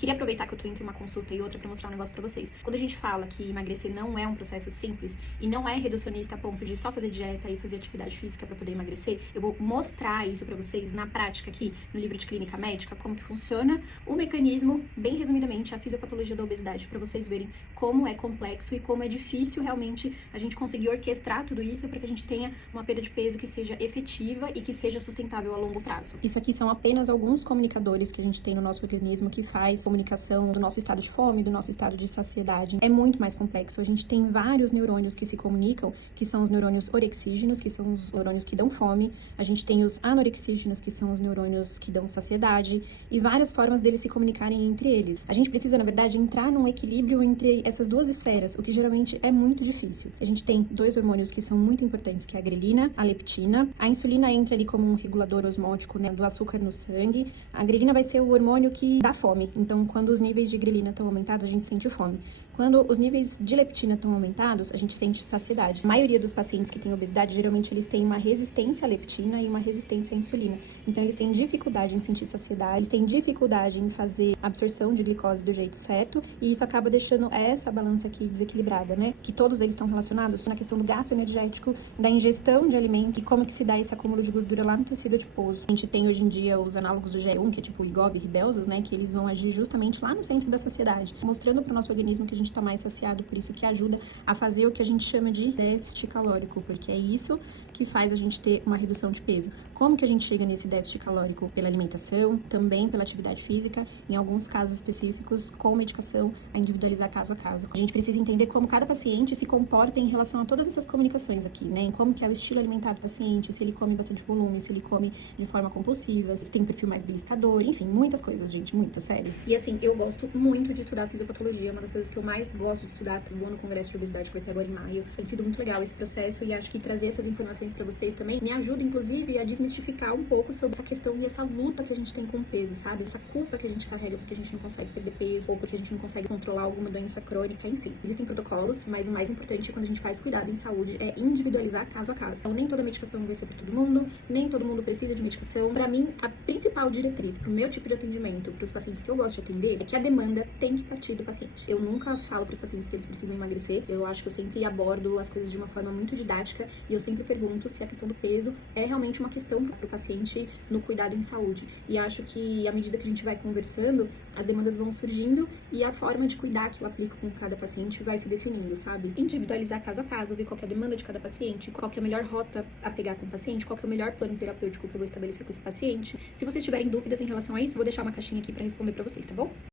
Queria aproveitar que eu tô entre uma consulta e outra para mostrar um negócio para vocês. Quando a gente fala que emagrecer não é um processo simples e não é reducionista a ponto de só fazer dieta e fazer atividade física para poder emagrecer, eu vou mostrar isso para vocês na prática aqui no livro de clínica médica, como que funciona o mecanismo, bem resumidamente, a fisiopatologia da obesidade, para vocês verem como é complexo e como é difícil realmente a gente conseguir orquestrar tudo isso para que a gente tenha uma perda de peso que seja efetiva e que seja sustentável a longo prazo. Isso aqui são apenas alguns comunicadores que a gente tem no nosso organismo que faz comunicação do nosso estado de fome, do nosso estado de saciedade. É muito mais complexo. A gente tem vários neurônios que se comunicam, que são os neurônios orexígenos, que são os neurônios que dão fome. A gente tem os anorexígenos, que são os neurônios que dão saciedade, e várias formas deles se comunicarem entre eles. A gente precisa, na verdade, entrar num equilíbrio entre essas duas esferas, o que geralmente é muito difícil. A gente tem dois hormônios que são muito importantes, que é a grelina, a leptina. A insulina entra ali como um regulador osmótico, né, do açúcar no sangue. A grelina vai ser o hormônio que dá fome. Então, quando os níveis de grelina estão aumentados, a gente sente fome. Quando os níveis de leptina estão aumentados, a gente sente saciedade. A maioria dos pacientes que têm obesidade, geralmente eles têm uma resistência à leptina e uma resistência à insulina. Então, eles têm dificuldade em sentir saciedade, eles têm dificuldade em fazer absorção de glicose do jeito certo, e isso acaba deixando essa balança aqui desequilibrada, né? Que todos eles estão relacionados na questão do gasto energético, da ingestão de alimento e como que se dá esse acúmulo de gordura lá no tecido adiposo. A gente tem hoje em dia os análogos do GLP-1, que é tipo o IGOV e Ribelsus, né? Que eles vão agir justamente lá no centro da saciedade, mostrando para o nosso organismo que a gente está mais saciado, por isso que ajuda a fazer o que a gente chama de déficit calórico, porque é isso que faz a gente ter uma redução de peso. Como que a gente chega nesse déficit calórico? Pela alimentação, também pela atividade física, em alguns casos específicos, com medicação, a individualizar caso a caso. A gente precisa entender como cada paciente se comporta em relação a todas essas comunicações aqui, né? Em como que é o estilo alimentar do paciente, se ele come bastante volume, se ele come de forma compulsiva, se tem um perfil mais beliscador, enfim, muitas coisas, gente, muitas, sério. E assim, eu gosto muito de estudar fisiopatologia, uma das coisas que eu mais gosto de estudar, vou no congresso de obesidade que vai ter agora em maio. Tem sido muito legal esse processo e acho que trazer essas informações para vocês também me ajuda, inclusive, a desmistificar um pouco sobre essa questão e essa luta que a gente tem com o peso, sabe? Essa culpa que a gente carrega porque a gente não consegue perder peso ou porque a gente não consegue controlar alguma doença crônica, enfim. Existem protocolos, mas o mais importante quando a gente faz cuidado em saúde é individualizar caso a caso. Então, nem toda medicação vai ser para todo mundo, nem todo mundo precisa de medicação. Para mim, a principal diretriz pro meu tipo de atendimento, para os pacientes que eu gosto de atender, é que a demanda tem que partir do paciente. Eu nunca falo para os pacientes que eles precisam emagrecer. Eu acho que eu sempre abordo as coisas de uma forma muito didática e eu sempre pergunto se a questão do peso é realmente uma questão para o paciente no cuidado em saúde. E acho que à medida que a gente vai conversando, as demandas vão surgindo e a forma de cuidar que eu aplico com cada paciente vai se definindo, sabe? Individualizar caso a caso, ver qual que é a demanda de cada paciente, qual que é a melhor rota a pegar com o paciente, qual que é o melhor plano terapêutico que eu vou estabelecer com esse paciente. Se vocês tiverem dúvidas em relação a isso, vou deixar uma caixinha aqui para responder para vocês, tá bom?